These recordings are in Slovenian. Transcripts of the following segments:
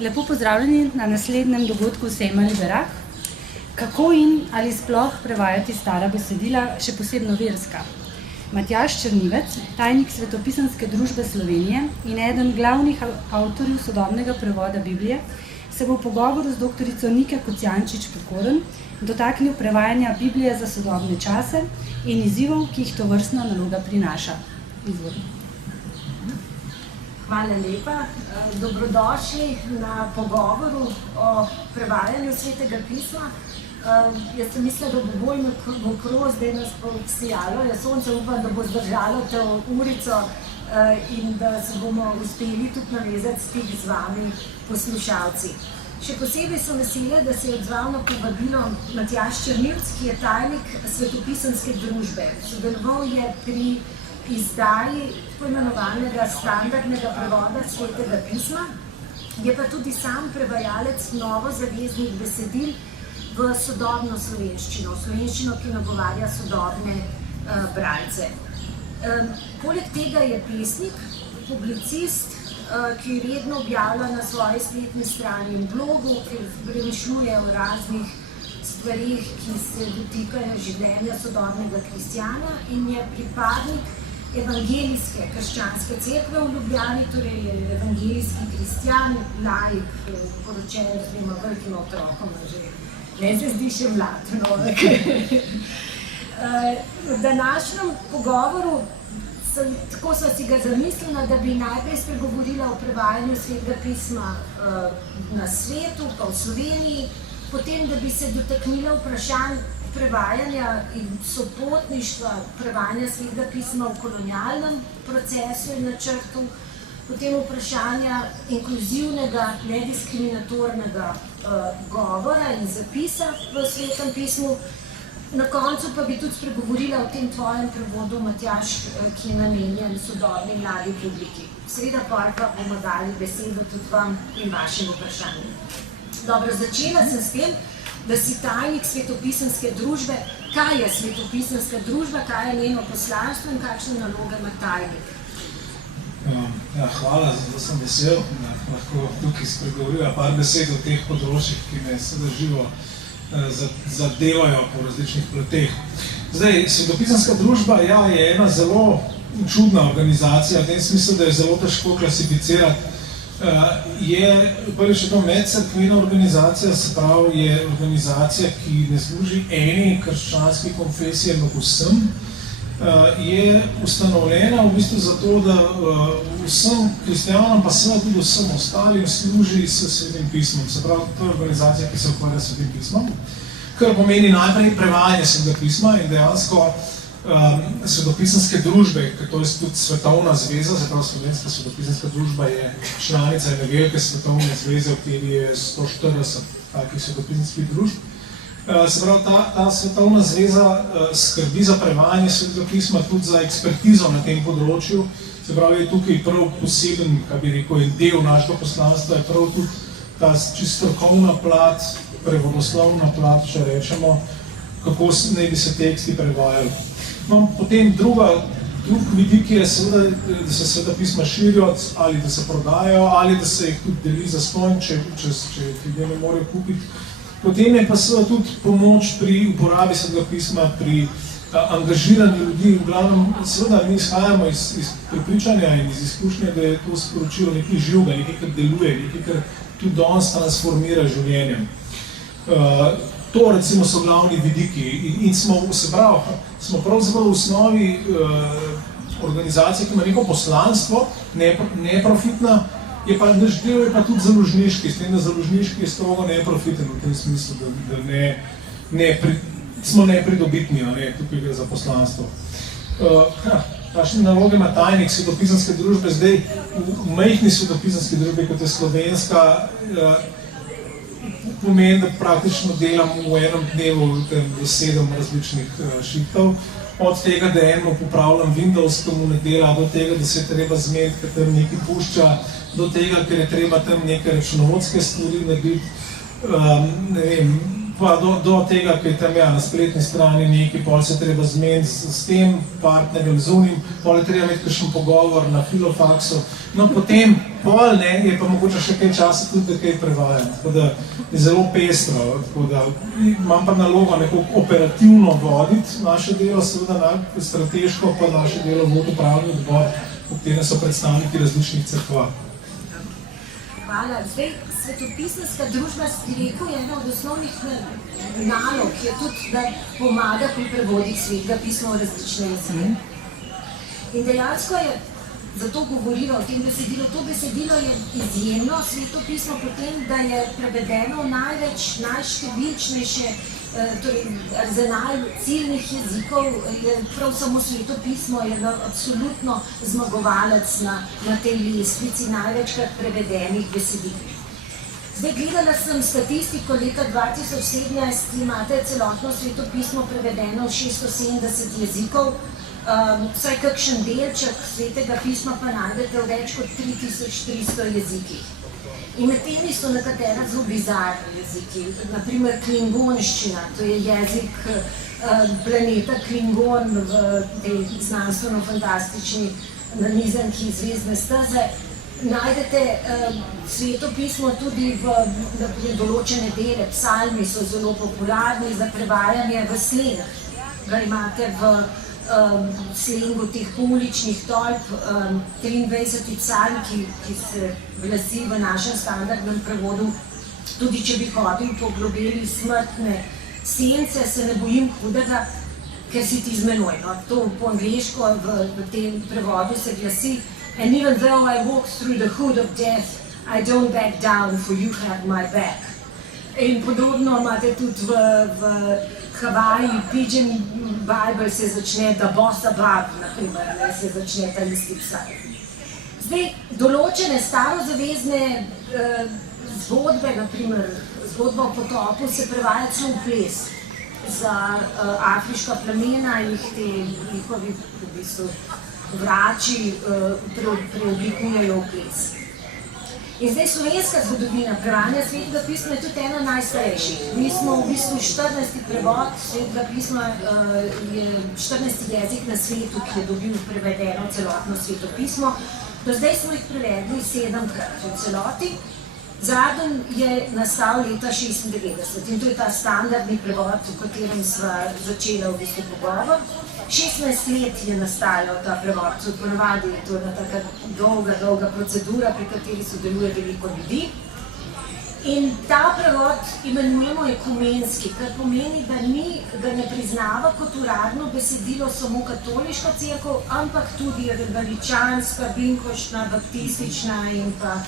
Lepo pozdravljeni na naslednjem dogodku Sejma Liberak. Kako in ali sploh prevajati stara besedila, še posebno verska? Matjaž Črnivec, tajnik Svetopisanske družbe Slovenije in eden glavnih avtorjev sodobnega prevoda Biblije, se bo v pogovoru z doktorico Nike Kocijančič-Pokorn dotaknil prevajanja Biblije za sodobne čase in izzivov, ki jih tovrstna naloga prinaša. Izvolite. Hvala lepa. Dobrodošli na pogovoru o prevajanju Svetega pisma. Jaz sem mislila, da bo bolj mokro, zdaj nas bo sijalo. Jaz sonce upam, da bo zdržalo to urico in da se bomo uspeli tudi navezati stik z vami, poslušalci. Še posebej sem vesela, da se je odzval na povabilo Matjaž Črnivec, ki je tajnik Svetopisanske družbe. Sodeloval je pri izdaji poimenovanega standardnega prevoda Svetega pisma, je pa tudi sam prevajalec novozaveznih besedil v sodobno slovenščino, ki nagovarja sodobne bralce. Poleg tega je pesnik, publicist, ki redno objavlja na svoji spletni strani in blogu, ki premišljuje o raznih stvarih, ki se dotikajo življenja sodobnega kristjana in je pripadnik Evangelijske krščanske cerkve v Ljubljani, torej je evangelijski kristjan, laik, poročen z dvema velikima otrokoma že. Ne se zdi še mlad, no. V današnjem pogovoru tako sva si ga zamislila, da bi najprej spregovorila o prevajanju Svetega pisma na svetu, pa v Sloveniji, potem, da bi se dotaknila vprašanj prevajanja in sopotništva prevajanja Svetega pisma v kolonialnem procesu in načrtu, potem vprašanja inkluzivnega, nediskriminatornega govora in zapisa v Svetem pismu. Na koncu pa bi tudi spregovorila o tem tvojem prevodu, Matjaž, ki je namenjen sodobni mladi publiki. Seveda pa bomo dali besedo tudi vam in vašim vprašanjem. Dobro, začela sem s tem, da si tajnik Svetopisanske družbe. Kaj je Svetopisanska družba, kaj je njeno poslanstvo in kakšne naloge ima tajnik? Hvala, da sem vesel, da lahko tukaj spregovorijo par besed o teh področjih, ki me seveda živo zadevajo po različnih plateh. Zdaj, Svetopisanska družba je ena zelo čudna organizacija, v tem smislu, da je zelo težko klasificirati. Je prvič to medcerkvena organizacija, se pravi, je organizacija, ki ne služi eni krščanski konfesiji, ampak vsem. Je ustanovljena v bistvu zato, da vsem kristjanom, pa seveda tudi vsem ostalim služi s Svetim pismom. Se pravi, to je organizacija, ki se ukvarja s Svetim pismom, kar pomeni najprej prevajanje Svetega pisma in dejansko Svetopisanske družbe, ker to je tudi svetovna zveza, se pravi Slovenska svetopisanska družba je članica ene velike svetovne zveze, v kateri je 140 takih svetopisanskih družb. Se pravi, ta svetovna zveza skrbi za prevajanje Svetega pisma, tudi za ekspertizo na tem področju. Se pravi, je tukaj prav poseben, kaj bi rekel, en del našega poslanstva, je prav tudi ta čisto strokovna plat, prevodoslovna plat, če rečemo, kako naj bi se teksti prevajali. No, potem drug vidik je seveda, da se Sveta pisma širijo, ali da se prodajajo, ali da se jih tudi deli zastonj, če ljudje ne morejo kupiti. Potem je pa seveda tudi pomoč pri uporabi Svetega pisma, pri angažiranju ljudi. V glavnem, seveda mi izhajamo iz prepričanja in iz izkušnje, da je to sporočilo nekaj živega, nekaj, kar deluje, nekaj, kar tudi danes transformira življenjem. To recimo so glavni vidiki in smo pravzaprav v osnovi organizacije, ki ima neko poslanstvo, neprofitna, naš del je pa tudi založniški, s tem, da založniški je strogo neprofiten v tem smislu, da smo nepridobitni, tukaj gre za poslanstvo. Kakšne naloge ima tajnik Svetopisanske družbe? Zdaj, v majhni Svetopisanski družbi, kot je slovenska, pomeni, da praktično delam v enem dnevu 7 različnih shiftov. Od tega, da eno popravljam Windows, ki mu ne dela, do tega, da se je treba zmeniti, ker tam nekaj pušča, do tega, ker je treba tam neke računovodske stvari narediti. Ne vem, pa do tega, ki je tam na spletni strani neki, pol se treba zmeniti s tem partnerjem, z unim, pol je treba imeti kakšen pogovor na filofaksu, no potem pol je pa mogoče še kaj časa tudi, da kaj prevajam, tako da je zelo pestro, tako da imam pa nalogo nekako operativno voditi naše delo, seveda strateško pa naše delo vodi upravni odbor, v katerem so predstavniki različnih cerkva. Hvala. Zdaj, svetopisanska družba, si rekel, je ena od osnovnih nalog, je tudi, da pomaga pri prevodih Svetega pisma v različne jezike. In dejansko je, zato govorimo o tem besedilu, to besedilo je izjemno Sveto pismo po tem, da je prevedeno v najštevilčnejše, torej arzenal ciljnih jezikov, je prav samo Sveto pismo je absolutno zmagovalec na tej lestvici največkrat prevedenih besedil. Zdaj, gledala sem statistiko leta 2017, imate celotno Sveto pismo prevedeno v 670 jezikov, vsaj kakšen delček Svetega pisma pa najdete v več kot 3300 jezikih. In med temi so nekatera zelo bizarni jeziki, naprimer klingonščina, to je jezik planeta Klingon v tej znanstveno-fantastični nanizanki Zvezdne steze. Najdete Sveto pismo tudi v določene dele, psalmi so zelo popularni za prevajanje v sleng. Ga imate v slengu teh pouličnih tolp, 23. psalm, ki se glasi v našem standardnem prevodu. Tudi če bi hodil po globeli smrtne sence, se ne bojim hudega, ker si ti z menoj. To po angliško v tem prevodu se glasi: And even though I walk through the hood of death, I don't back down, for you have my back. In podobno imate tudi v Havaji, Pidgin Bible se začne da boss above, naprimer, se začne ta isti psalm. Zdaj, določene starozavezne zgodbe, naprimer zgodba o potopu, se prevaja celo v ples. Za afriška plemena jih te njihovi v bistvu vrači preoblikujejo v ples. In zdaj slovenska zgodovina prevajanja Svetega pisma je tudi ena najstarejših. Mi smo v bistvu 14. prevod Svetega pisma, je 14. jezik na svetu, ki je dobil prevedeno celotno Sveto pismo. Do zdaj smo jih prevedli 7-krat v celoti. Zadnji je nastal leta 1996 in to je ta standardni prevod, v katerem sva začela v bistvu pogovor. 16 let je nastajal ta prevod, ponavadi je to ena taka dolga procedura, pri kateri sodeluje veliko ljudi. In ta prevod imenujemo ekumenski, kar pomeni, da ne priznava kot uradno besedilo samo katoliška cerkev, ampak tudi evangeličanska, binkošna, baptistična in pa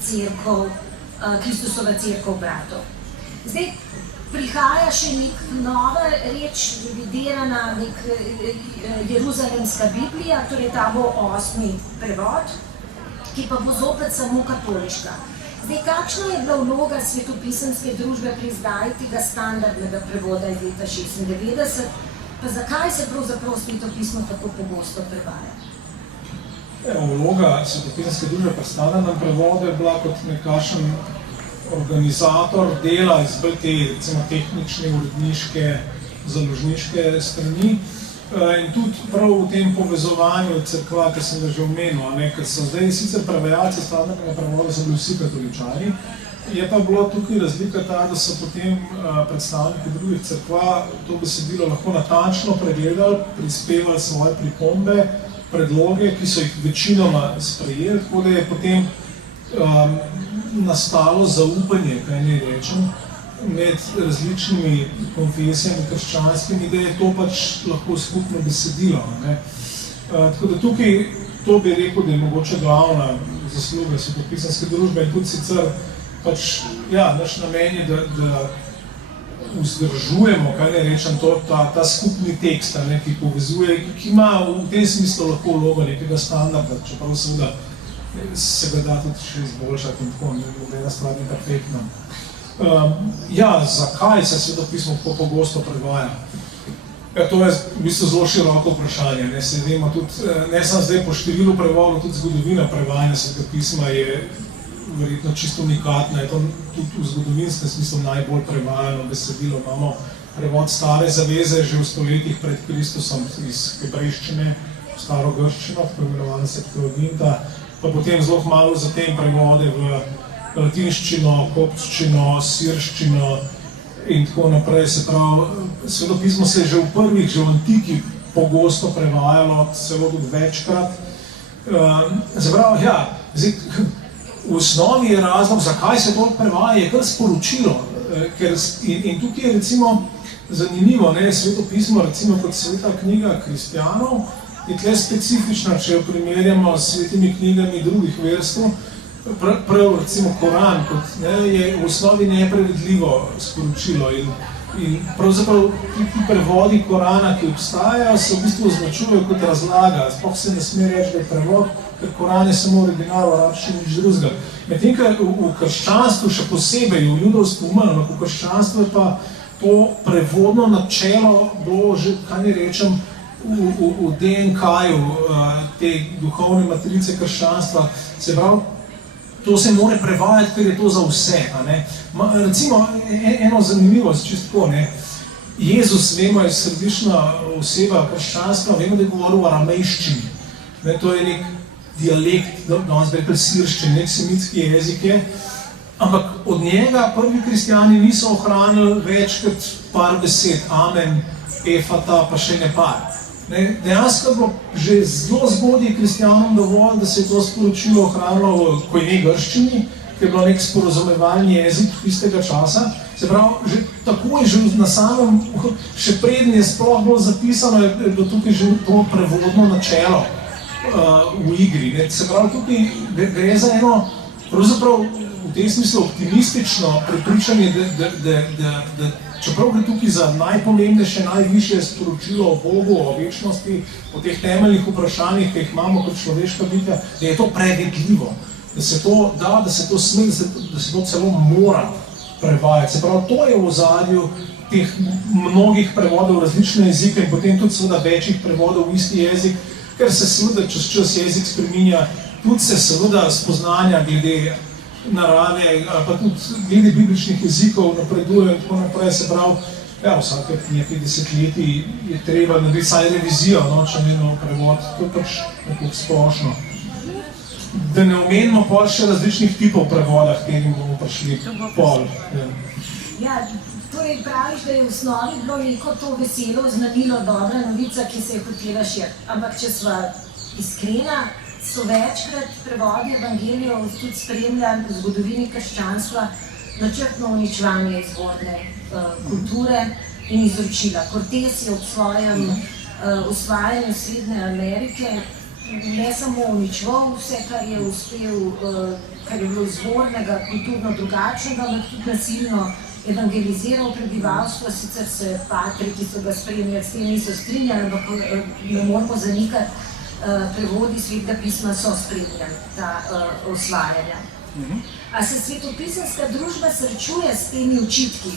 cerkev, Kristusova cerkev bratov. Zdaj, prihaja še nek nova reč, revidirana, nek Jeruzalemska Biblija, torej ta bo 8. prevod, ki pa bo zopet samo katoliška. Zdaj, kakšna je bila vloga svetopisemske družbe pri izdaji tega standardnega prevoda iz leta 1996, pa zakaj se pravzaprav Sveto pismo tako pogosto prevaja? Vloga svetopisemske družbe pri standardnem prevodu je bila kot nekakšen organizator dela iz bolj te, recimo, tehnične, uredniške, založniške strani in tudi prav v tem povezovanju cerkva, ki sem ga že omenil, ker so zdaj sicer prevajalci standardnega prevoda so bili vsi katoličani, je pa bilo tukaj razlika ta, da so potem predstavniki drugih cerkva to besedilo lahko natančno pregledali, prispevali svoje pripombe, predloge, ki so jih večinoma sprejeli, tako da je potem nastalo zaupanje, kaj ne rečem, med različnimi konfesijami krščanskimi, da je to pač lahko skupno besedilo. Tako da tukaj to bi rekel, da je mogoče glavna zasluga svetopisemske družbe in tudi sicer pač, ja, naš namen je, da vzdržujemo, kaj ne rečem, ta skupni tekst, ki povezuje, ki ima v tem smislu lahko vlogo nekega standarda, čeprav seveda se ga da tudi še izboljšati in tako, nobena stvar ni perfektna. Ja, zakaj se Sveto pismo tako pogosto prevaja? To je v bistvu zelo široko vprašanje. Ne samo zdaj po številu prevodov, tudi zgodovina prevajanja Svetega pisma je verjetno čisto unikatna, je to tudi v zgodovinskem smislu najbolj prevajano besedilo. Imamo prevod Stare zaveze že v stoletjih pred Kristusom iz hebrejščine v starogrščino, tako imenovana Septuaginta, pa potem zelo malo zatem prevode v latinščino, koptščino, sirščino in tako naprej. Se pravi, svetopismo se je že že v antiki pogosto prevajalo, celo tudi večkrat. Se pravi, ja, v osnovi je razlog, zakaj se to prevaja, je kar sporočilo. In tukaj je recimo zanimivo, ne, svetopismo recimo kot sveta knjiga kristjanov je tle specifična, če jo primerjamo s svetimi knjigami drugih verstev. Prav recimo Koran kot, ne, je v osnovi neprevedljivo sporočilo in pravzaprav ti prevodi Korana, ki obstajajo, se v bistvu označujejo kot razlaga. Sploh se ne sme reči, da je prevod, ker Koran je samo original, arabščina nič drugega. Medtem v krščanstvu še posebej, v judovstvu manj, v krščanstvu je pa to prevodno načelo bilo že, kaj ne rečem, v DNK-ju te duhovne matrice krščanstva. Se pravi, to se more prevajati, ker je to za vse. Recimo, eno zanimivost, čisto, ne. Jezus, vemo, je središčna oseba krščanstva, vemo, da je govoril v aramejščini. To je nek dialekt, danes bi rekli sirščin, nek semitski jezik je, ampak od njega prvi kristjani niso ohranili več kot par besed, amen, efata, pa še ne par. Dejansko je bilo že zelo zgodaj kristjanom dovolj, da se je to sporočilo ohranilo v kojnegrščini, ki je bilo nek sporozumevalni jezik tistega časa. Se pravi, že takoj, že na samem, še prednje sploh bilo zapisano, je bilo tukaj že to prevodno načelo v igri. Se pravi, tukaj gre za eno, pravzaprav v tem smislu optimistično prepričanje, da čeprav gre tukaj za najpomembnejše, najvišje sporočilo o Bogu, o večnosti, o teh temeljnih vprašanjih, ki jih imamo kot človeška bitja, da je to prevedljivo, da se to da, da se to sme, da se to celo mora prevajati. Se pravi, to je v ozadju teh mnogih prevodov v različne jezike in potem tudi seveda večjih prevodov v isti jezik, ker se seveda čez čas jezik spreminja, tudi se seveda spoznanja glede narave, pa tudi glede bibličnih jezikov napreduje in tako naprej. Se pravi, ja, vsake nekaj desetletij je treba narediti saj revizijo, če ne nov prevod, to je pač nekako splošno. Da ne omenimo pol še različnih tipov prevoda, katerim bomo prišli pol. Ja, torej praviš, da je v osnovi bilo neko to veselo oznanilo, dobra novica, ki se je hotela širiti. Ampak če sva iskrena, so večkrat prevodi evangelijev tudi spremljali v zgodovini krščanstva načrtno uničevanje izvorne kulture in izročila. Cortés je ob svojem osvajanju Srednje Amerike ne samo uničeval vse, kar je uspel, kar je bilo izvornega, kulturno drugačnega, ampak tudi nasilno evangeliziral prebivalstvo, sicer se patri, ki so ga spremljali, s tem niso strinjali, ampak ne moramo zanikati, prevodi Svetega pisma so spremljali ta osvajanja. A se svetopisanska družba srečuje s temi očitki,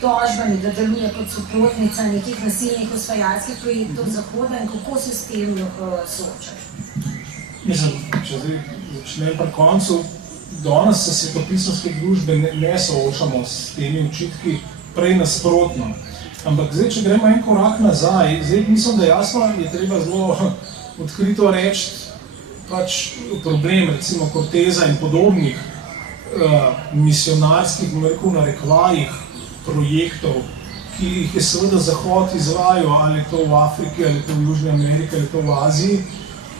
tožbami, da deluje kot sopotnica nekih nasilnih osvajalskih projektov Zahoda in kako se s tem soočaš? Mislim, če zdaj začnem pri koncu, danes se svetopisanske družbe ne soočamo s temi očitki, prej nasprotno. Ampak zdaj, če gremo en korak nazaj, zdaj mislim, da jasno je treba zelo odkrito reči, pač problem recimo Cortésa in podobnih misionarskih, narekvajih projektov, ki jih je seveda Zahod izvajal, ali to v Afriki, ali to v Južni Ameriki, ali to v Aziji,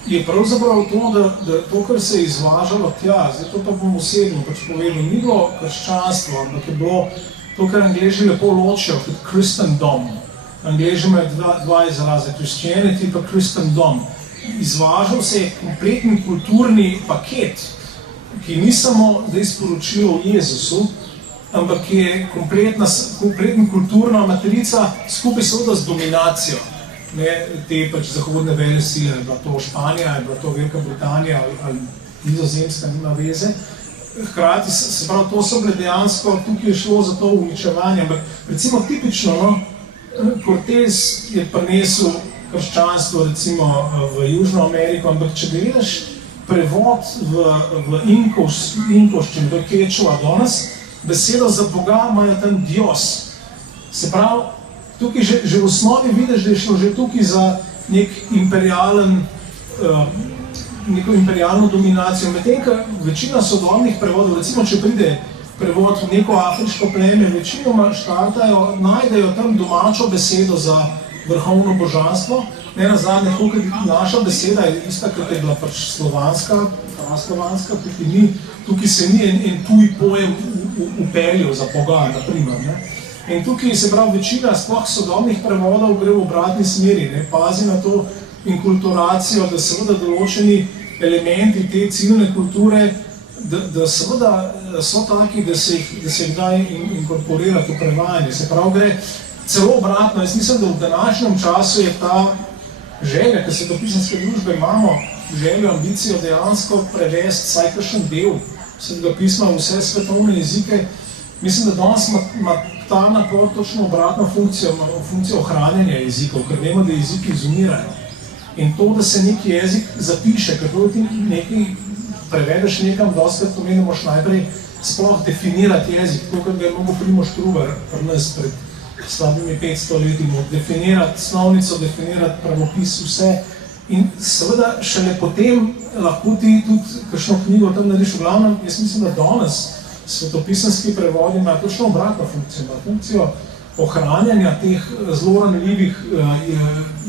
je pravzaprav to, da to, kar se je izvažalo tja, zdaj to pa bom osebno pač povedal, ni bilo krščanstvo, ampak je bilo to, kar Angleži lepo ločijo kot Christendom. Angleži imajo dva izraza, Christianity pa Christendom. Izvažal se je kompletni kulturni paket, ki ni samo zdaj sporočilo o Jezusu, ampak je kompletna kulturna matrica skupaj seveda z dominacijo. Te pač zahodne velesile, je bila to Španija, je bila to Velika Britanija ali Nizozemska, nima veze. Hkrati, se pravi, to so bile dejansko, tukaj je šlo za to uničevanje, ampak recimo tipično, Cortés je prinesel krščanstvo recimo v Južno Ameriko, ampak če gledaš prevod v inkoščini, to je kečua danes, besedo za Boga imajo tam Dios. Se pravi, tukaj že v osnovi vidiš, da je šlo že tukaj za neko imperialno dominacijo. Medtem, ko večina sodobnih prevodov, recimo, če pride prevod v neko afriško pleme, večinoma štartajo, najdejo tam domačo besedo za vrhovno božanstvo. Ne nazadnje, koliko naša beseda je ista, kot je bila pač slovanska, praslovanska, tukaj se ni en tuj pojem upeljal za Boga, naprimer. Ne? In tukaj se pravi, večina sploh sodobnih prevodov gre v obratni smeri, ne? Pazi na to inkulturacijo, da seveda določeni elementi te ciljne kulture, da seveda so taki, da se jih da inkorporirati v prevajanje. Se pravi, gre celo obratno. Jaz mislim, da v današnjem času je ta želja, ker svetopisanske družbe imamo željo, ambicijo dejansko prevesti vsaj kakšen del Svetega pisma v vse svetovne jezike. Mislim, da danes ima ta napor točno obratno funkcijo ohranjanja jezikov, ker vemo, da jeziki izumirajo. In to, da se neki jezik zapiše, ker to ti nekaj prevedeš nekam, dostakrat pomeni, da moraš najprej sploh definirati jezik, to, kar ga je mnogo Primož Trubar pri nas pred slabimi 500 leti, definirati slovnico, definirati pravopis, vse. In seveda šele potem lahko ti tudi kakšno knjigo tam narediš. V glavnem, jaz mislim, da danes svetopisanski prevodi imajo točno obratno funkcijo, funkcijo ohranjanja teh zelo ranljivih,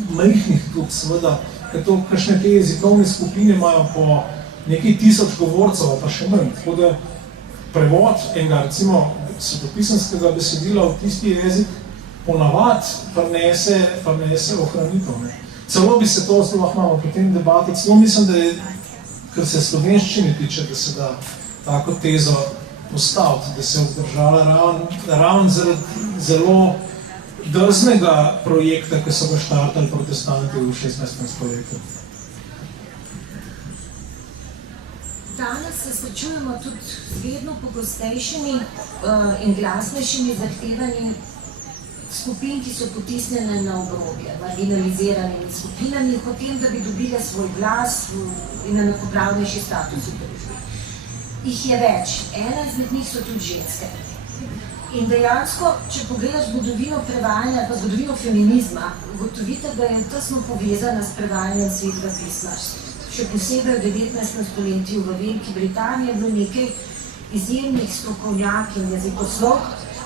majhnih tudi seveda, ker to kakšne te jezikovne skupine imajo po nekaj tisoč govorcev, pa še manj. Tako da prevod enega, recimo, svetopisanskega besedila v tisti jezik ponavad prinese ohranitev. Celo bi se to lahko imamo potem debatiti. Celo mislim, da je, kar se slovenščine tiče, da se da tako tezo postaviti, da se je obdržala ravno zaradi zelo drznega projekta, ki so ga štartali protestanti v 16. stoletju. Danes se srečujemo tudi z vedno pogostejšimi in glasnejšimi zahtevanji skupin, ki so potisnjene na obrobje, marginaliziranimi skupinami, potem, da bi dobile svoj glas in enakopravnejši status v družbi. Jih je več. Ena izmed njih so tudi ženske. In dejansko, če pogledaš zgodovino prevajanja, pa zgodovino feminizma, ugotovite, da je tesno povezana s prevajanjem Svetega pisma. Še posebej v 19. stoletju v Veliki Britaniji je bilo nekaj izjemnih strokovnjakov in jezikoslovk,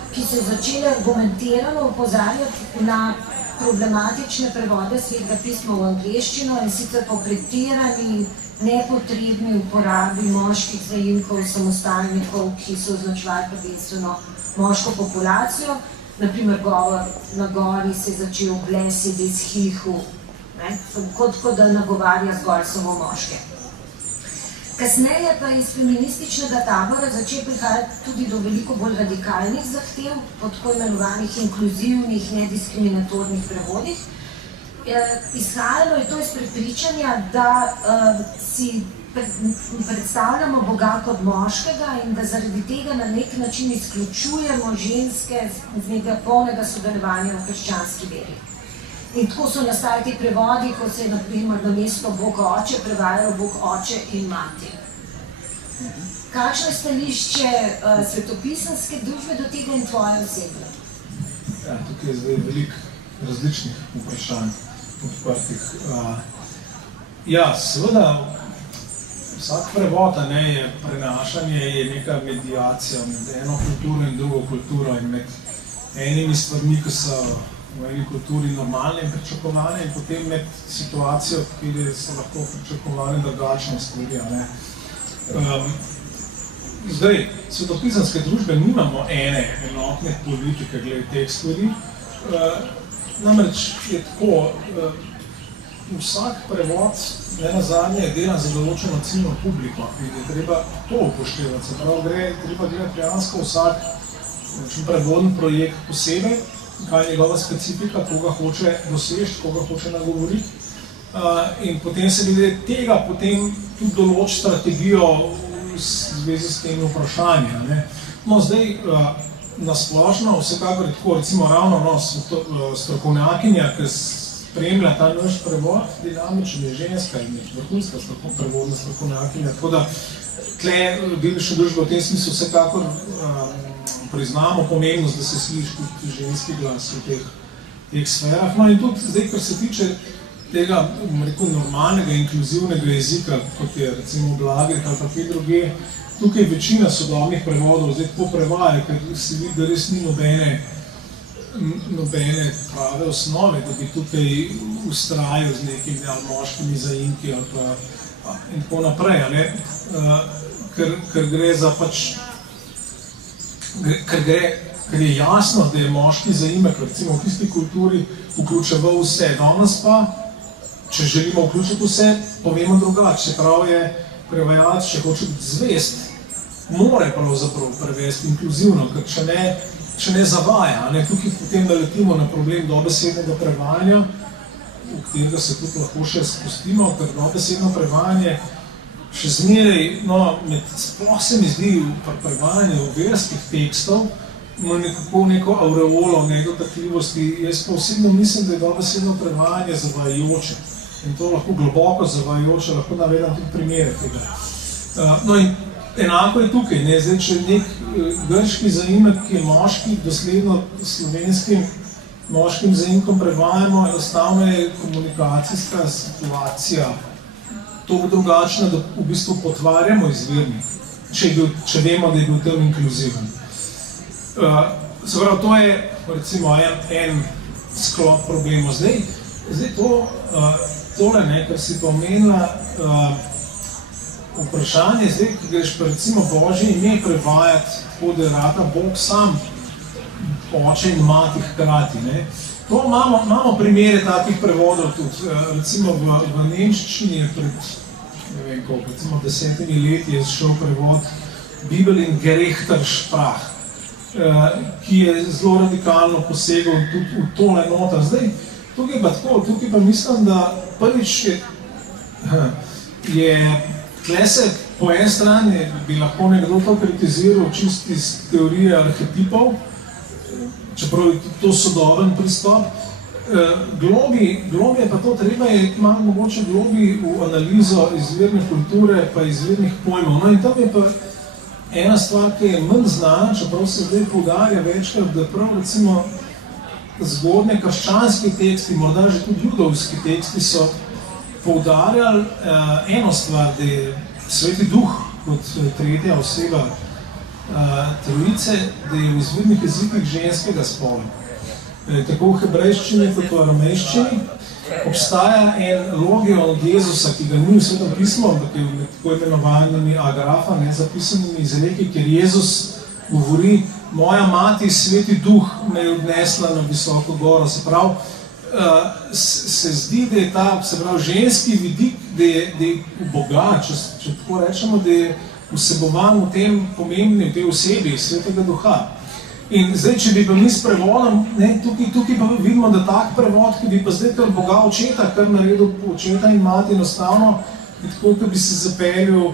ki so začeli argumentirano opozarjati na problematične prevode Svetega pisma v angleščino in sicer po pretirani, nepotrebni uporabi moških zaimkov, samostalnikov, ki so označevali prvenstveno moško populacijo. Naprimer, govor na gori se je začel blessed is he who, kot da nagovarja zgolj samo moške. Kasneje pa iz feminističnega tabora začel prihajati tudi do veliko bolj radikalnih zahtev, po tako imenovanih inkluzivnih, nediskriminatornih prevodih. Izhajalo je to iz prepričanja, da si predstavljamo Boga kot moškega in da zaradi tega na nek način izključujemo ženske z nekega polnega sodelovanja v krščanski veri. In tako so nastali ti prevodi, kot se je naprimer namesto Bog oče prevajalo Bog oče in mati. Kakšno je stališče svetopisanske družbe do tega in tvoje osebne? Ja, tukaj je zdaj veliko različnih vprašanj odprtih. Ja, seveda, vsak prevod je prenašanje, je neka mediacija med eno kulturo in drugo kulturo in med enimi stvarmi, ki so v eni kulturi normalne in pričakovane in potem med situacijo, kjer so lahko pričakovane drugačne stvari. Zdaj, svetopisanske družbe nimamo ene enotne politike glede teh stvari. Namreč je tako, vsak prevod nenazadnje je delan za določeno ciljno publiko in je treba to upoštevati. Se pravi, treba gledati dejansko vsak prevodni projekt posebej, kaj je njegova specifika, koga hoče doseči, koga hoče nagovoriti. In potem se glede tega potem tudi določi strategijo v zvezi s temi vprašanji. No, zdaj, nasplošno, vsekakor je tako, recimo ravno strokovnjakinja, ki spremlja ta naš prevod, dinamičen je ženska in je vrhunska prevodna strokovnjakinja. Tako da tle bivše družbe v tem smislu vsekakor priznamo pomembnost, da se sliši tudi ženski glas v teh sferah. No in tudi zdaj, kar se tiče tega, normalnega, inkluzivnega jezika, kot je recimo Blagek ali pa kaj druge, tukaj večina sodobnih prevodov zdaj tako prevaja, ker se vidi, da res ni nobene prave osnove, da bi tukaj ustrajal z nekimi moškimi zaimki ali pa in tako naprej, ker gre za pač, ker je jasno, da je moški zaimek, recimo v tisti kulturi, vključeval vse. Danes pa, če želimo vključiti vse, povemo drugače. Čeprav je prevajalec, če hoče biti zvest, mora pravzaprav prevesti inkluzivno, ker če ne zavaja. Tukaj potem naletimo na problem dobesednega prevajanja, v katerega se tudi lahko še spustimo, ker dobesedno prevajanje še zmeraj, sploh se mi zdi pri prevajanju verskih tekstov, ima nekako neko aureolo nedotakljivosti. Jaz pa osebno mislim, da je dobesedno prevajanje zavajajoče. In to lahko globoko zavajajoče, lahko navedem tudi primere tega. No in enako je tukaj, zdaj, če nek grški zaimek, ki je moški, dosledno slovenskim moškim zaimkom prevajamo, enostavno je komunikacijska situacija toliko drugačna, da v bistvu potvarjamo izvirnik, če vemo, da je bil tam inkluziven. Se pravi, to je recimo en sklop problemov. Zdaj tole, kar si pa omenila, vprašanje, zdaj, ki greš pa recimo Božje ime prevajati, tako da je rata Bog sam, oče in mati hkrati. To imamo primere takih prevodov tudi, recimo v nemščini je pred, ne vem koliko, recimo 10 leti je šel prevod Bibel in gerechter Sprach, ki je zelo radikalno posegal tudi v tole nota. Zdaj, tukaj pa tako, tukaj pa mislim, da prvič je tle se po eni strani bi lahko nekdo to kritiziral čisto iz teorije arhetipov, čeprav je to sodoben pristop. Globi je pa to, treba je malo mogoče globi v analizo izvirne kulture pa izvirnih pojmov. No in tam je pa ena stvar, ki je manj znana, čeprav se zdaj poudarja večkrat, da prav recimo zgodne krščanski teksti, morda že tudi judovski teksti so poudarjali eno stvar, da je Sveti Duh kot tretja oseba trojice, da je v izvirnih jezikih ženskega spola. Tako v hebrejščini kot v aramejščini obstaja en logion od Jezusa, ki ga ni v Svetem pismu, ampak je med tako imenovanimi agrafa, zapisanimi izreki, kjer Jezus govori, moja mati, Sveti Duh, me je odnesla na visoko goro. Se pravi, se zdi, da je ta, se pravi, ženski vidik, da je v Boga, če tako rečemo, da je vsebovan v tem pomembni, v tej osebi Svetega Duha. In zdaj, če bi pa mi s prevodom, tukaj pa vidimo, da tak prevod, ki bi pa zdaj kar Boga očeta, kar naredil očeta in mati enostavno, tako, da bi se zapeljal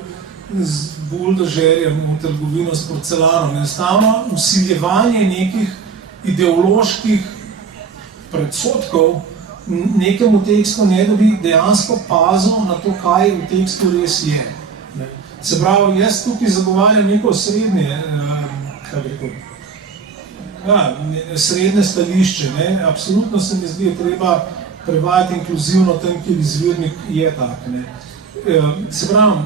z buldožerjem v trgovino s porcelanom. Enostavno vsiljevanje nekih ideoloških predsodkov nekemu tekstu, ne da bi dejansko pazil na to, kaj v tekstu res je. Se pravi, jaz tukaj zagovarjam neko srednje, srednje stališče. Absolutno se mi zdi, je treba prevajati inkluzivno tam, kjer izvirnik je tak. Se pravi,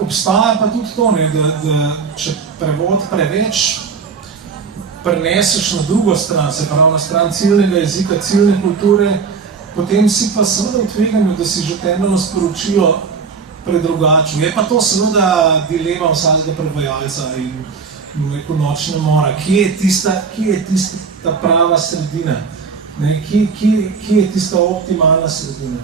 obstaja pa tudi to, da če prevod preveč preneseš na drugo stran, se pravi na stran ciljnega jezika, ciljne kulture, potem si pa seveda v tveganju, da si že temeljno sporočilo predrugačil. Je pa to seveda dilema vsakega prevajalca in neko nočna mora. Kje je tista prava sredina? Kje je tista optimalna sredina?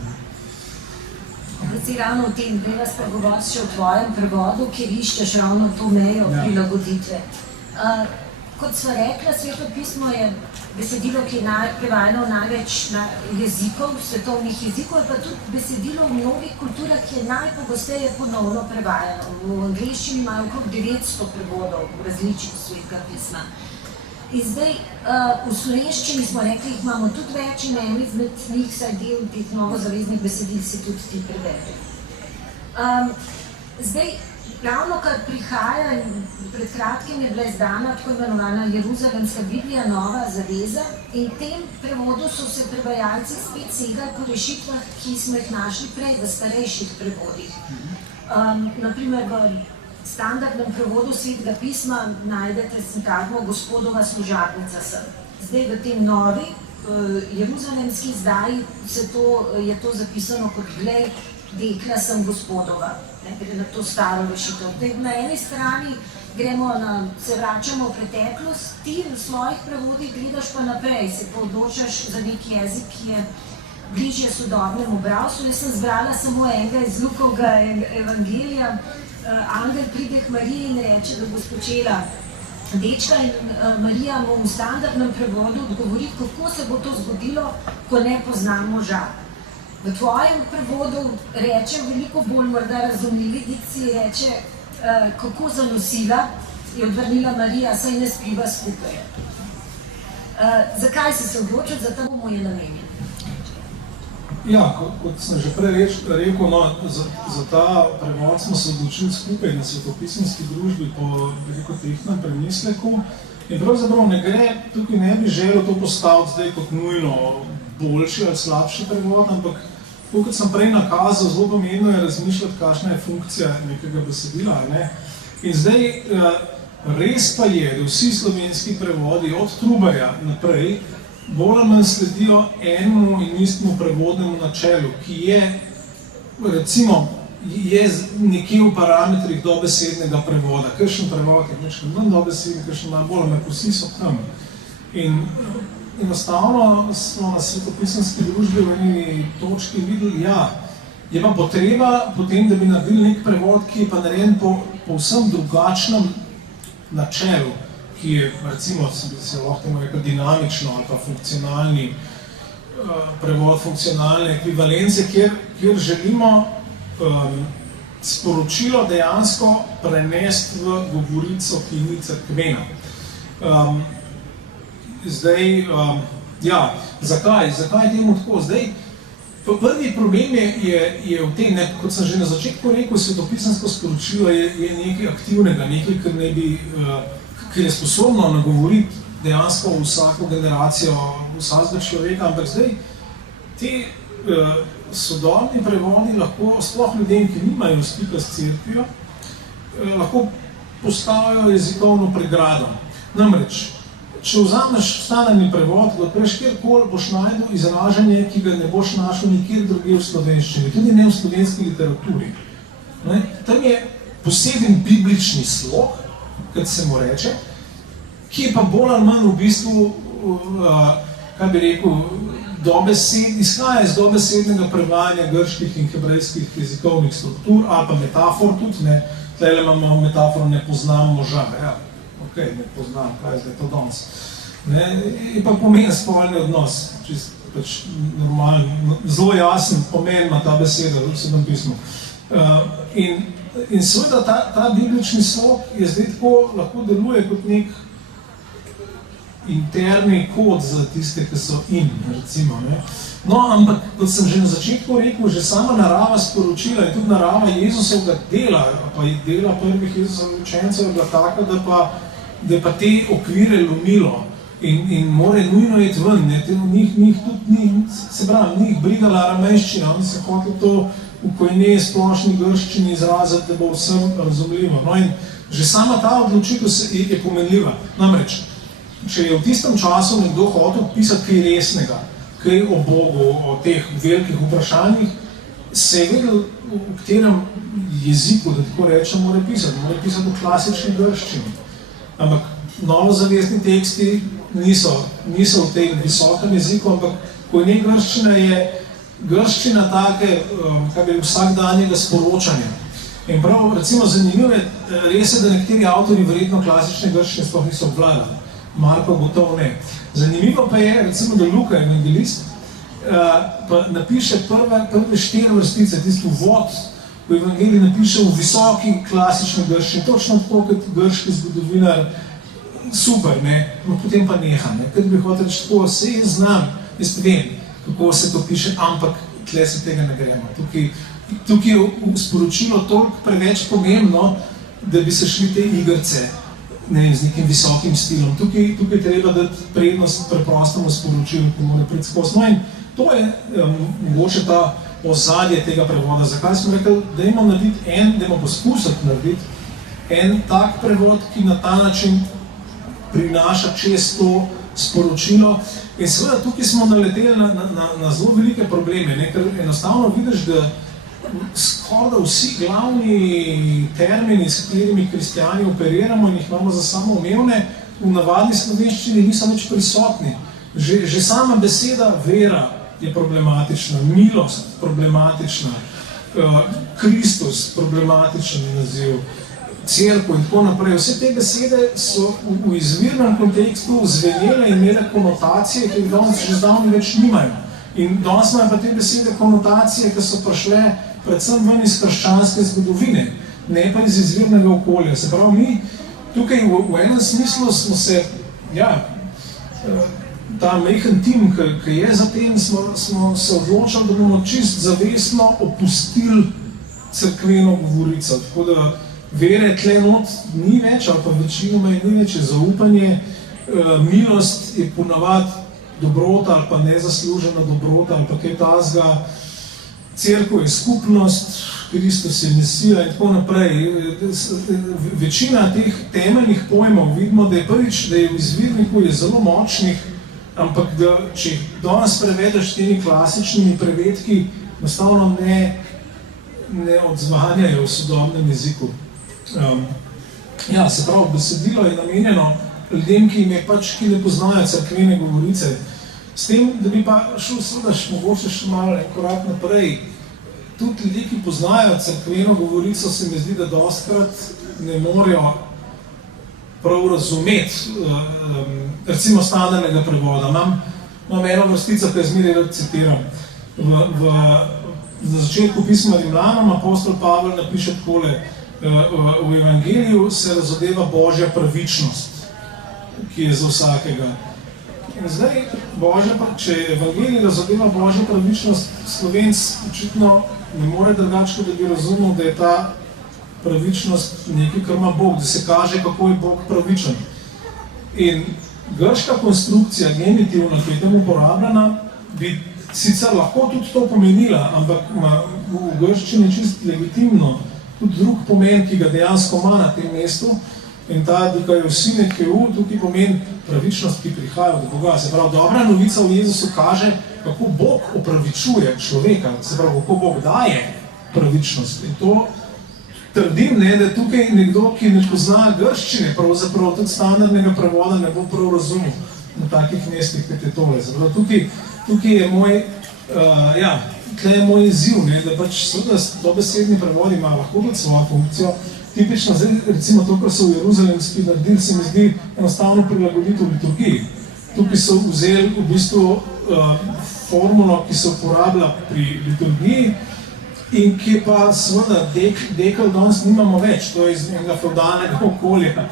Si ravno v tem dela spregovoriti še o tvojem prevodu, kjer iščeš ravno to mejo prilagoditve. Kot sva rekla, Sveto pismo je besedilo, ki je prevajano največ jezikov, svetovnih jezikov, pa tudi besedilo v mnogih kulturah, ki je najpogosteje ponovno prevajano. V angleščini imajo okrog 900 prevodov v različnih Svetega pisma. In zdaj v slovenščini smo rekli, jih imamo tudi več in eni izmed njih, saj del teh novozaveznih besedil si tudi ti prevedli. Zdaj, ravno kar prihaja, pred kratkim je bila izdana tako imenovana Jeruzalemska Biblija, Nova zaveza, in v tem prevodu so se prevajalci spet segali po rešitvah, ki smo jih našli prej v starejših prevodih. Naprimer, v standardnem prevodu Svetega pisma najdete sintagmo Gospodova služabnica sem. Zdaj v tem novi jeruzalemski izdaji je to zapisano kot glej, dekla sem Gospodova. Gre na to staro rešitev. Na eni strani se vračamo v preteklost, ti v svojih prevodih gledaš pa naprej, se pa odločaš za nek jezik, ki je bližje sodobnemu bralstvu. Jaz sem zbrala samo enega iz Lukovega evangelija. Angel pride k Mariji in reče, da bo spočela dečka, in Marija mu v standardnem prevodu odgovori, kako se bo to zgodilo, ko ne pozna moža. V tvojem prevodu reče, veliko bolj morda razumljivi dikciji, reče, kako zanosila, je odvrnila Marija, saj ne spiva skupaj. Zakaj si se odločil, za to bomo je namenili? Ja, kot sem že prej rekel, za ta prevod smo se odločili skupaj na Svetopisemski družbi po veliko tehtnem premisleku. In pravzaprav tukaj ne bi želel to postaviti zdaj kot nujno boljši ali slabši prevod, ampak kot sem prej nakazal, zelo pomembno je razmišljati, kakšna je funkcija nekega besedila. In zdaj res pa je, da vsi slovenski prevodi od Trubarja naprej bolj ali manj sledijo enemu in istemu prevodnemu načelu, ki je, recimo, je nekje v parametrih dobesednega prevoda. Kakšen prevod je nekaj manj dobesedni, kakšen manj bolj, ampak vsi so tam. In enostavno smo na Svetopisemski družbi v eni točki videli, je pa potreba potem, da bi naredili nek prevod, ki je pa narejen po povsem drugačnem načelu, ki je, recimo, se lahko temu rekel, dinamično ali pa funkcionalni prevod, funkcionalne ekvivalence, kjer želimo sporočilo dejansko prenesti v govorico, ki ni cerkvena. Zdaj, zakaj je temu tako? Zdaj, prvi problem je v tem, kot sem že na začetku rekel, svetopisemsko sporočilo je nekaj aktivnega, nekaj, kar je sposobno nagovoriti dejansko vsako generacijo, vsakega človeka, ampak zdaj ti sodobni prevodi lahko, sploh ljudem, ki nimajo stika s cerkvijo, lahko postavljajo jezikovno pregrado. Namreč, če vzameš standardni prevod, da odpreš kjerkoli, boš najdel izražanje, ki ga ne boš našel nikjer drugje v slovenščini, tudi ne v slovenski literaturi. Tam je poseben biblični slog, kot se mu reče, ki je pa bolj ali manj v bistvu, kaj bi rekel, izhaja iz dobesednega prevajanja grških in hebrejskih jezikovnih struktur, ali pa metafor tudi, tukaj imamo metaforo ne poznam moža, ne poznam, kaj je zdaj to danes. Je pa pomen spolni odnos, zelo jasen pomen ima ta beseda v Svetem pismu. In seveda ta biblični slog je zdaj tako, lahko deluje kot nek interni kod za tiste, ki so recimo. No, ampak, kot sem že na začetku rekel, že sama narava sporočila in tudi narava Jezusovega dela, pa je dela prvih Jezusovih učencev je bila taka, da je pa te okvire lomilo in more nujno iti ven. Njih brigala aramejščina, oni se hoteli to v kojne splošni grščini izraziti, da bo vsem razumljivo. No in že sama ta odločitev je pomenljiva. Namreč, če je v tistem času nekdo hotel pisati kaj resnega, kaj o Bogu, o teh velikih vprašanjih, se je vedel, v katerem jeziku, da tako rečem, mora pisati. Mora pisati v klasični grščini. Ampak novozavezni teksti niso v tem visokem jeziku, ampak kojne grščina je grščina take, vsakdanjega sporočanja. In prav, recimo, zanimivo je, res je, da nekateri avtori verjetno klasične grščine sploh niso obvladali. Marko gotovo ne. Zanimivo pa je, recimo, da Luka, evangelist, pa napiše prve 4 vrstice, tisti uvod v evangeliji napiše v visoki klasični grščini, točno tako kot grški zgodovinar super, ne, no potem pa neha, ne, ker bi hotel reči tako, vse jaz znam, jaz vem, kako se to piše, ampak tle se tega ne gremo. Tukaj je sporočilo toliko preveč pomembno, da bi se šli te igrice, ne vem, z nekim visokim stilom. Tukaj treba dati prednost preprostemu sporočilu, ko ne predskosno. In to je mogoče ta ozadje tega prevoda. Zakaj smo rekli, dajmo poskusiti narediti en tak prevod, ki na ta način prinaša čez to sporočilo. In seveda tukaj smo naleteli na zelo velike probleme, ne? Ker enostavno vidiš, da skoraj vsi glavni termini, s katerimi kristijani operiramo in jih imamo za samoumevne, v navadni slovenščini niso več prisotni. Že sama beseda vera je problematična, milost problematična, Kristus problematičen naziv, cerkev in tako naprej. Vse te besede so v izvirnem kontekstu zvenele in imele konotacije, ki jih danes že zdavni več nimajo. In danes imajo pa te besede konotacije, ki so prišle predvsem ven iz krščanske zgodovine, ne pa iz izvirnega okolja. Se pravi, mi tukaj v enem smislu smo se, ta majhen tim, ki je za tem, smo se odločili, da bomo čist zavestno opustili cerkveno govorico. Tako da vere tle not ni več, ali pa večinoma je ni več, je zaupanje, milost je ponavadi dobrota ali pa nezaslužena dobrota ali pa kaj tazga, cerkev je skupnost, Kristus je Mesija in tako naprej. Večina teh temeljnih pojmov vidimo, da je prvič, da je v izvirniku je zelo močnih, ampak da če danes prevedeš temi klasičnimi prevedki, enostavno ne odzvanjajo v sodobnem jeziku. Se pravi, besedilo je namenjeno ljudem, ki ne poznajo cerkvene govorice. S tem, da bi pa šel mogoče še malo en korak naprej. Tudi ljudje, ki poznajo cerkveno govorico, se mi zdi, da dostikrat ne morejo prav razumeti, recimo standardnega prevoda. Imam eno vrstico, ki jo zmeraj rad citiram. Na začetku pisma Rimljanom apostol Pavel napiše takole: v evangeliju se razodeva Božja pravičnost, ki je za vsakega. In zdaj, če evangelij razodeva Božja pravičnost, Slovenc očitno ne more drugače, da bi razumel, da je ta pravičnost nekaj, kar ima Bog, da se kaže, kako je Bog pravičen. In grška konstrukcija, genitivna, ki je tam uporabljena, bi sicer lahko tudi to pomenila, ampak v grščini čist legitimno tudi drug pomen, ki ga dejansko ima na tem mestu, in ta dikaiosine keu tukaj pomeni pravičnost, ki prihaja od Boga. Se pravi, dobra novica v Jezusu kaže, kako Bog opravičuje človeka, se pravi, kako Bog daje pravičnost. In to trdim, da tukaj nekdo, ki ne pozna grščine, pravzaprav tudi standardnega prevoda ne bo prav razumel na takih mestih, kot je tole. Se pravi, tukaj je moj, tle je moj izziv, da pač seveda dobesedni prevodi ima lahko tudi svojo funkcijo. Tipično zdaj, recimo to, kar so v Jeruzalemski naredili, se mi zdi enostavno prilagoditi v liturgiji. Tukaj so vzeli v bistvu formulo, ki se uporablja pri liturgiji in ki pa seveda dekel danes nimamo več, to je iz enega feudalnega okolja.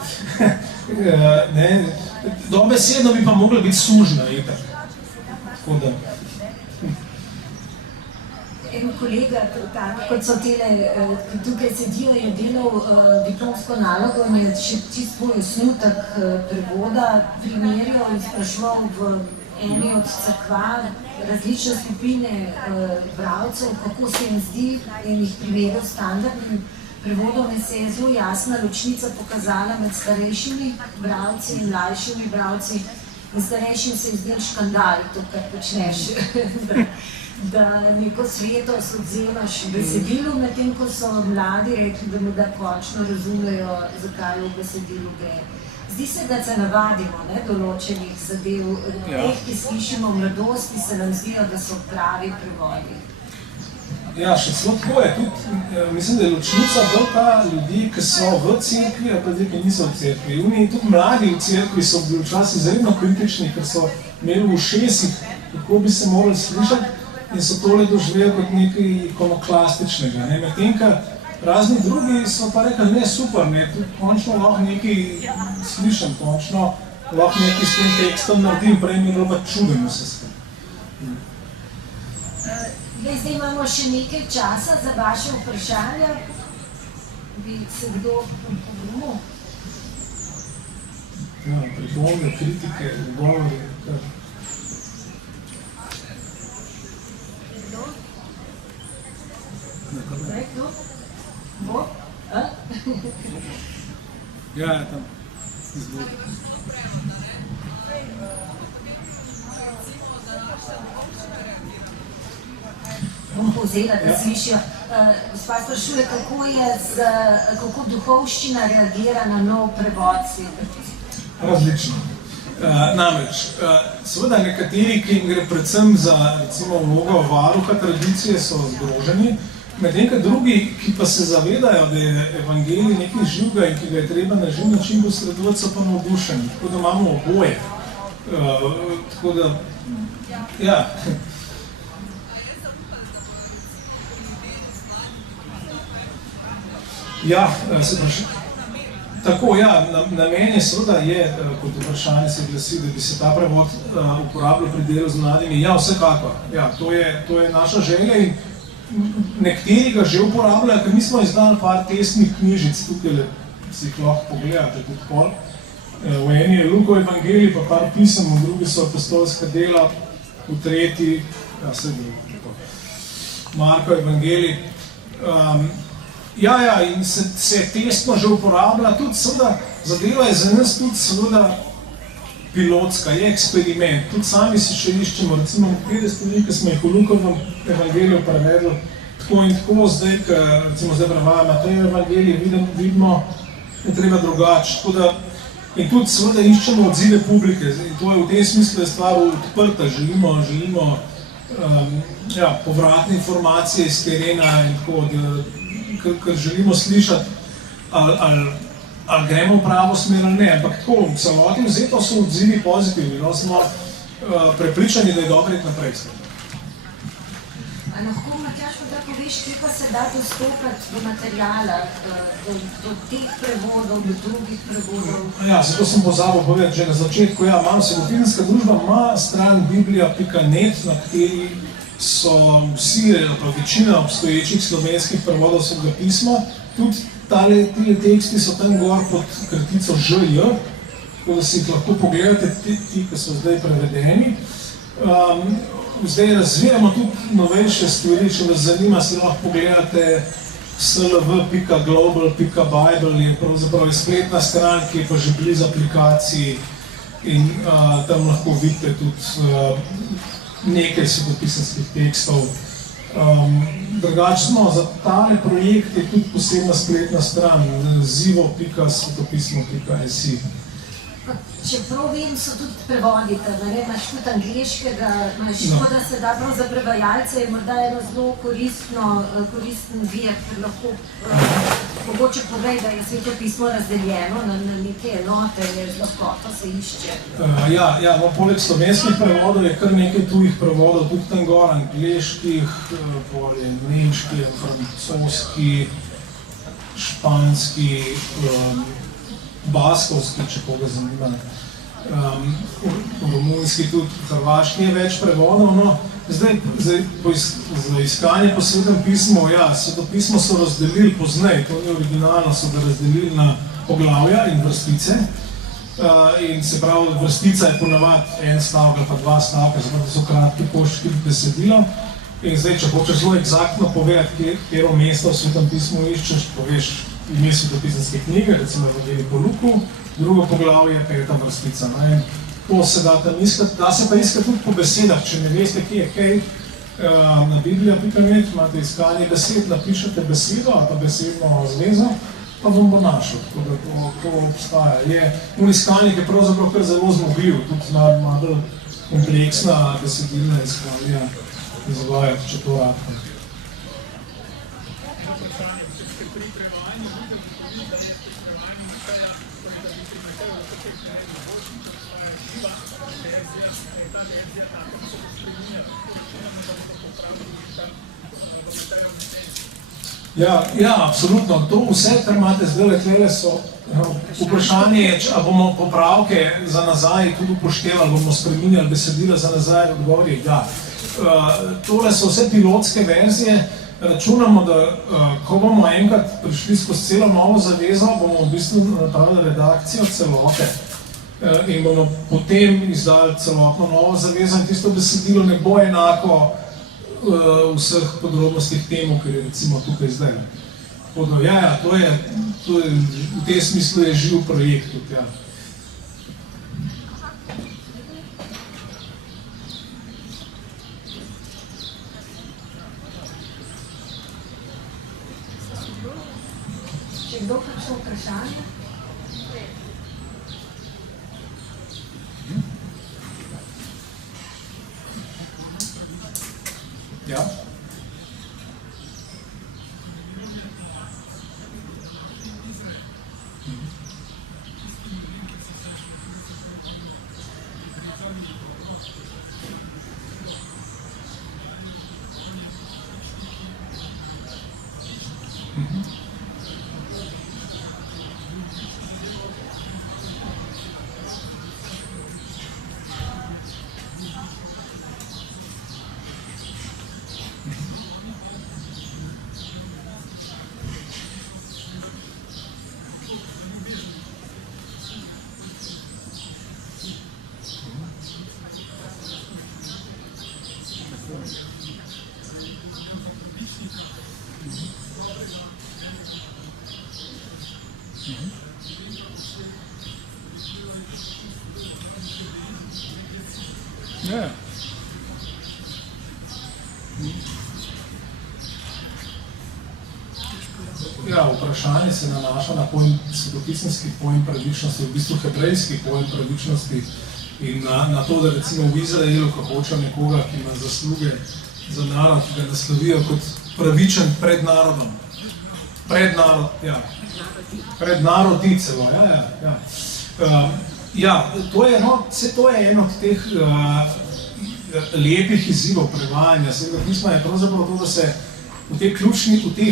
Dobesedno bi pa mogla biti sužna, itak. Tako da. En kolega, kot so tele, ki tukaj sedijo, je delal diplomsko nalogo in je še čist svoj osnutek prevoda primerjal in spraševal v eni od cerkva različne skupine bralcev, kako se jim zdi, in jih primerjal standardnim prevodom in se je zelo jasna ločnica pokazala med starejšimi bralci in mlajšimi bralci. In starejšim se je zdel škandal, to, kar počneš. Da neko svetost odzemaš besedilu, medtem ko so mladi rekli, da mu da končno razumejo, zakaj v besedilu gre. Zdi se, da se navadimo določenih zadev, teh, ki slišimo v mladosti, se nam zdijo, da so pravi prevodi. Še celo tako je. Mislim, da je ločnica bolj ta ljudi, ki so v cerkvi, ali pa ljudi, ki niso v cerkvi. Oni tudi mladi v cerkvi so bili včasih izredno kritični, ker so imeli v ušesih, kako bi se morali slišati, in so tole doživeli kot nekaj ikonoklastičnega. Medtem, Razni drugi so pa rekli, ne, super, ne, tudi končno lahko nekaj slišim, končno lahko nekaj s tem tekstom naredim, prej mi je bilo pa čudno vse skupaj. Zdaj imamo še nekaj časa za vaše vprašanja. Bi se kdo pogledal? Ja, pripombe, kritike, odgovore. Kdo? Bo? Ja, tam. Izvolite. Bom povzela, da slišijo. Gospa sprašuje, kako duhovščina reagira na nov prevod Svete pisma? Različno. Namreč, seveda nekateri, ki jim gre predvsem za recimo vlogo varuha tradicije, so zgroženi, medtem ko drugi, ki pa se zavedajo, da je evangelij nekaj živega in ki ga je treba na živ način posredovati, so pa navdušeni. Tako da imamo oboje. Tako da, ja. Ja, se pravi. Tako, ja, namen je seveda je, kot vprašanje se glasi, da bi se ta prevod uporabljal pri delu z mladimi. Ja, vsekakor. Ja, to je naša želja in nekateri ga že uporabljajo, ker mi smo izdali par testnih knjižic, tukaj si jih lahko pogledate tudi pol. V eni je Lukov evangelij, pa par pisem, v drugi so apostolska dela, v tretji, ja, se je bilo, Marko evangelij. Ja, in se testno že uporablja, tudi seveda, zadeva je za nas tudi seveda pilotska, je eksperiment, tudi sami si še iščemo, recimo nekaj stvari, ki smo jih v Lukovem evangeliju prevedli, tako in tako, zdaj, recimo zdaj prevaja Matejev evangelij, vidimo, je treba drugače, tako da, in tudi seveda iščemo odzive publike, in to je v tem smislu je stvar odprta, želimo povratne informacije iz terena in tako, ker želimo slišati, ali gremo v pravo smer ali ne, ampak tako, v celoti vzeto so odzivi pozitivni, no smo prepričani, da je dobro iti naprej. Lahko, Matjaž, da poveš, kje pa se da dostopati do materijala, do teh prevodov, do drugih prevodov? Ja, zato sem pozabil povedati že na začetku, ja, Svetopisanska družba ima stran biblija.net, na kateri so vsi, pa večina obstoječih slovenskih prevodov Svetega pisma, tudi tile teksti so tam gor pod kratico ŽJ, tako da si jih lahko pogledate, ti, ki so zdaj prevedeni. Zdaj razvijamo tudi novejše stvari, če vas zanima, si lahko pogledate slv.global.bible, je pravzaprav spletna stran, ki je pa že blizu aplikaciji in tam lahko vidite tudi nekaj svetopisanskih tekstov. Drugačno, za tale projekt je tudi posebna spletna stran zivo.svetopismo.si. Čeprav vem, so tudi prevodi, imaš tudi angliškega, škoda se da prav za prevajalce, je morda eno zelo koristen vir, ker lahko mogoče povej, da je Sveto pismo razdeljeno na neke enote, je z lahkoto se išče. Ja, poleg slovenskih prevodov je kar nekaj tujih prevodov, tudi tam gor, angliških, nemški, francoski, španski, baskovski, če koga zanima, romunski, tudi hrvaški je več prevodov, no. Zdaj, za iskanje po Svetem pismu, ja, Sveto pismo so razdelili pozneje, to ni originalno, so ga razdelili na poglavja in vrstice, in se pravi, vrstica je ponavadi en stavek ali pa dva stavka, zato so kratki koščki besedila, in zdaj, če hočeš zelo eksaktno povedati, katero mesto v Svetem pismu iščeš, poveš ime svetopisanske knjige, recimo v po Luku, drugo poglavje je peta vrstica. To se da tam iskati, da se pa iskati tudi po besedah, če ne veste, kje je kaj, na biblija.net imate iskanje besed, napišete besedo ali pa besedno zvezo, pa vam bo našel, tako da to obstaja. In iskanje je pravzaprav kar zelo zmogljiv, tudi malo kompleksna besedilna iskanja izvajati, če to radite. Ja, absolutno. To vse, kar imate zdaj tukaj, so vprašanje, ali bomo popravke za nazaj tudi upoštevali, bomo spreminjali besedila za nazaj, odgovor je ja. Tole so vse pilotske verzije. Računamo, da ko bomo enkrat prišli skozi celo novo zavezo, bomo v bistvu napravili redakcijo celote in bomo potem izdali celotno novo zavezo in tisto besedilo ne bo enako v vseh podrobnostih temu, ker je recimo tukaj zdaj. Tako da, to je v tem smislu je živ projekt tudi, ja. Če kdo kakšno vprašanje? Ja. Ja, vprašanje se nanaša na svetopisemski pojem pravičnosti, v bistvu hebrejski pojem pravičnosti in na to, da recimo v Izraelu, ko hočejo nekoga, ki ima zasluge za narod, ki ga naslovijo kot pravičen pred narodom. Prednarodi celo, to je eno od teh lepih izzivov prevajanja Svetega pisma, je pravzaprav to, da se v teh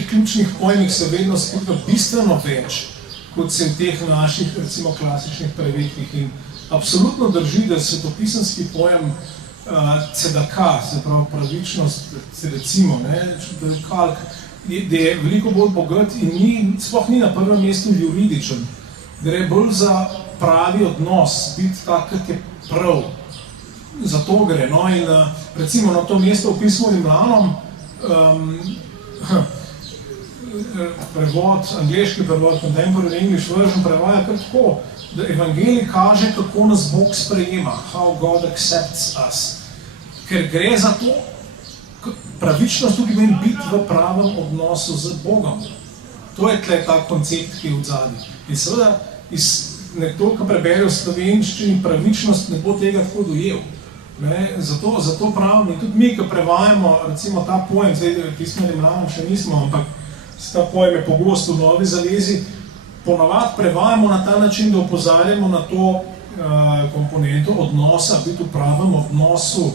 ključnih pojmih se vedno skriva bistveno več, kot se v teh naših, recimo, klasičnih prevedkih. In absolutno drži, da svetopisemski pojem tzedaka, se pravi pravičnost, recimo, da je veliko bolj bogat in sploh ni na prvem mestu juridičen. Gre bolj za pravi odnos, biti tak, kot je prav. Za to gre. No, in recimo na to mesto v pismu Rimljanom, angleški prevod, Contemporary English Version, prevaja kar tako, da evangelij kaže, kako nas Bog sprejema, how God accepts us. Ker gre za to, pravičnost tudi meni biti v pravem odnosu z Bogom. To je tle ta koncept, ki je v zadnji. In seveda, nekdo, ki prebere v slovenščini pravičnost, ne bo tega tako dojel. Zato pravim, in tudi mi, ki prevajamo recimo ta pojem, zdaj pismo Rimljanom še nismo, ampak ta pojem je pogosto v Novi zavezi, ponavadi prevajamo na ta način, da opozarjamo na to komponento odnosa, biti v pravem odnosu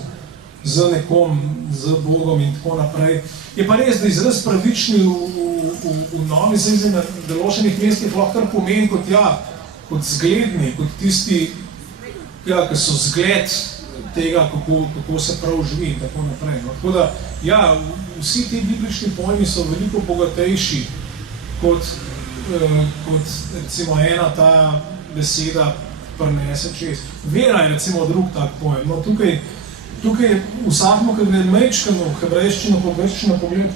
z nekom, z Bogom in tako naprej. Je pa res, da izraz pravični v Novi zavezi na določenih mestih lahko kar pomeni kot zgledni, kot tisti, ki so zgled tega, kako se prav živi in tako naprej. Tako da, vsi ti biblični pojmi so veliko bogatejši kot recimo ena ta beseda prinese čez. Vera je recimo drug tak pojem. No, tukaj vsakmo, ki gre mečkano v hebrejščino, po grščino pogled,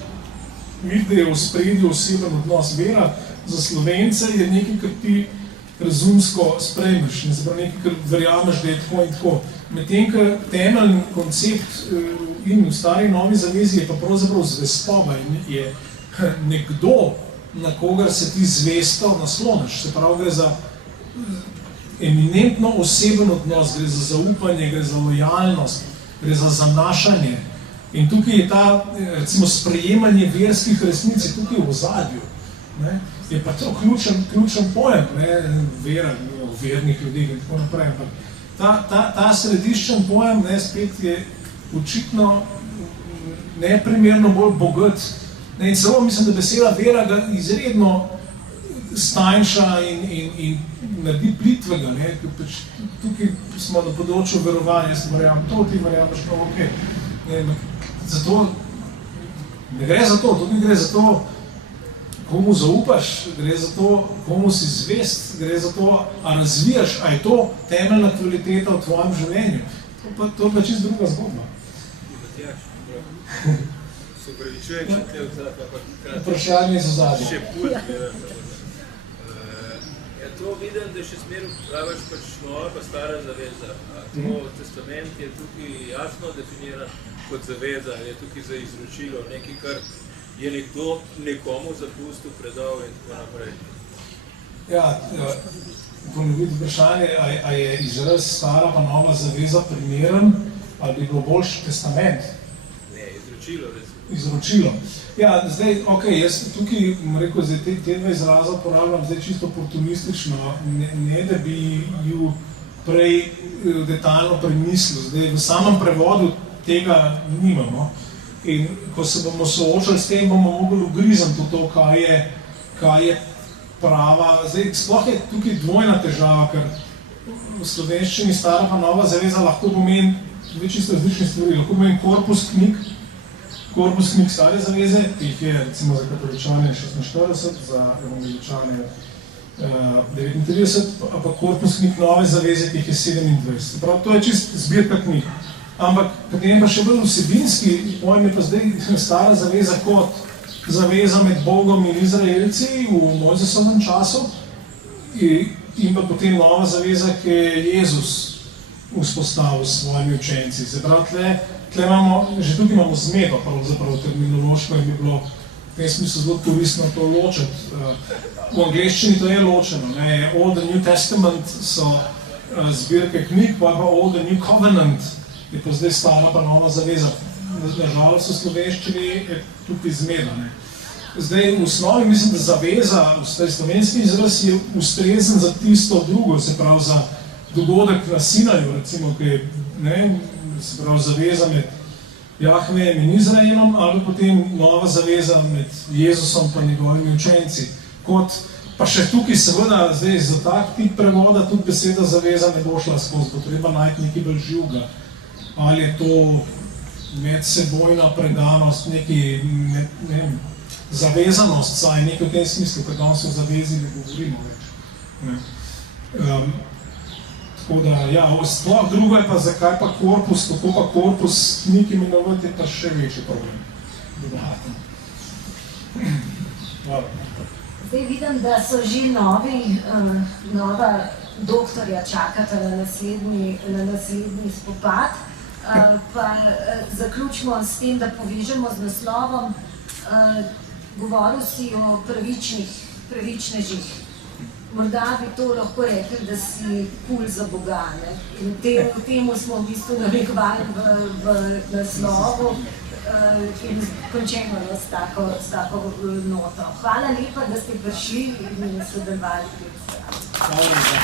vidi, da je v spredju oseben odnos. Vera za Slovence je nekaj, kar ti razumsko sprejmeš, in se pravi nekaj, kar verjameš, da je tako in tako. Medtem, ker temeljni koncept in v stari Novi zavezi je pa pravzaprav zvestoba in je nekdo, na kogar se ti zvesto nasloniš. Se pravi, gre za eminentno oseben odnos, gre za zaupanje, gre za lojalnost, gre za zanašanje. In tukaj je ta, recimo, sprejemanje verskih resnic tukaj v ozadju. Je pa to ključen pojem, vera v vernih ljudeh in tako naprej. Ta središčen pojem spet je očitno neprimerno bolj bogat In celo mislim, da beseda vera ga izredno stanjša in naredi plitvega. Pač tukaj smo na področju verovanja, jaz verjamem to, ti verjameš to, ok. Zato ne gre za to, tudi gre za to, komu zaupaš, gre za to, komu si zvest, gre za to, a razvijaš, a je to temeljna kvaliteta v tvojem življenju. To je pa čisto druga zgodba. Se upravičujem, če te vzad, ampak vprašanje so zadnje. Še put. To vidim, da še smer praviš pač nova pa stara zaveza. To testament je tukaj jasno definiran kot zaveza, je tukaj za izročilo, nekaj, kar je nekdo nekomu zapustil, predal in tako naprej. Ja, ponoviti vprašanje, a je izraz stara pa nova zaveza primeren, ali bi bilo boljši testament? Ne, izročilo, recimo. Izročilo. Ja, zdaj, ok, jaz tukaj, rekel, zdaj te dva izraza uporabljam zdaj čisto oportunistično, ne da bi ju prej detaljno premislil. Zdaj, v samem prevodu tega nimamo. In ko se bomo soočali s tem, bomo mogli ugrizniti v to, kaj je prava. Zdaj, sploh je tukaj dvojna težava, ker v slovenščini stara pa nova zaveza lahko pomeni dve čisto različne stvari. Lahko pomeni korpus knjig stare zaveze, ki jih je recimo za katoličane 46, za evangeličane 39, pa korpus knjig nove zaveze, ki jih je 27. Prav, to je čist zbirka knjig. Ampak potem pa še bolj vsebinski pojem je pa zdaj stara zaveza kot zaveza med Bogom in Izraelci v Mojzesovem času in pa potem nova zaveza, ki je Jezus vzpostavil s svojimi učenci. Se pravi, tle imamo, že tukaj imamo zmedo, pravzaprav terminološko in bi bilo v tem smislu zelo koristno to ločiti. V angleščini to je ločeno, ne? Old and New Testament so zbirke knjig, pa Old and New Covenant je pa zdaj stara pa nova zaveza. Nažalost v slovenščini je tukaj zmeda. Ne? Zdaj v osnovi mislim, da zaveza, slovenski izraz je ustrezen za tisto drugo, se pravi za dogodek na Sinaju, recimo, ki je, se pravi, zaveza med Jahvejem in Izraelom, ali potem nova zaveza med Jezusom pa njegovimi učenci. Kot pa še tukaj seveda, zdaj za tak tip prevoda tudi beseda zaveza ne bo šla skozi, bo treba najti nekaj bolj živega. Ali je to medsebojna predanost, neki, ne vem, zavezanost, saj nekaj v tem smislu, ker danes o zavezi ne govorimo več. Tako da, ja, sploh drugo je pa, zakaj pa korpus, kako pa korpus knjig imenovati, je pa še večji problem. Zdaj vidim, da so že nova doktorja čakata na naslednji spopad, pa zaključimo s tem, da povežemo z naslovom. Govoril si o pravičnežih. Morda bi to lahko rekli, da si pul za Boga, ne? In temu smo v bistvu narekovali v naslovu in končemo s tako noto. Hvala lepa, da ste prišli in sodelovali pri vsem. Hvala lepa.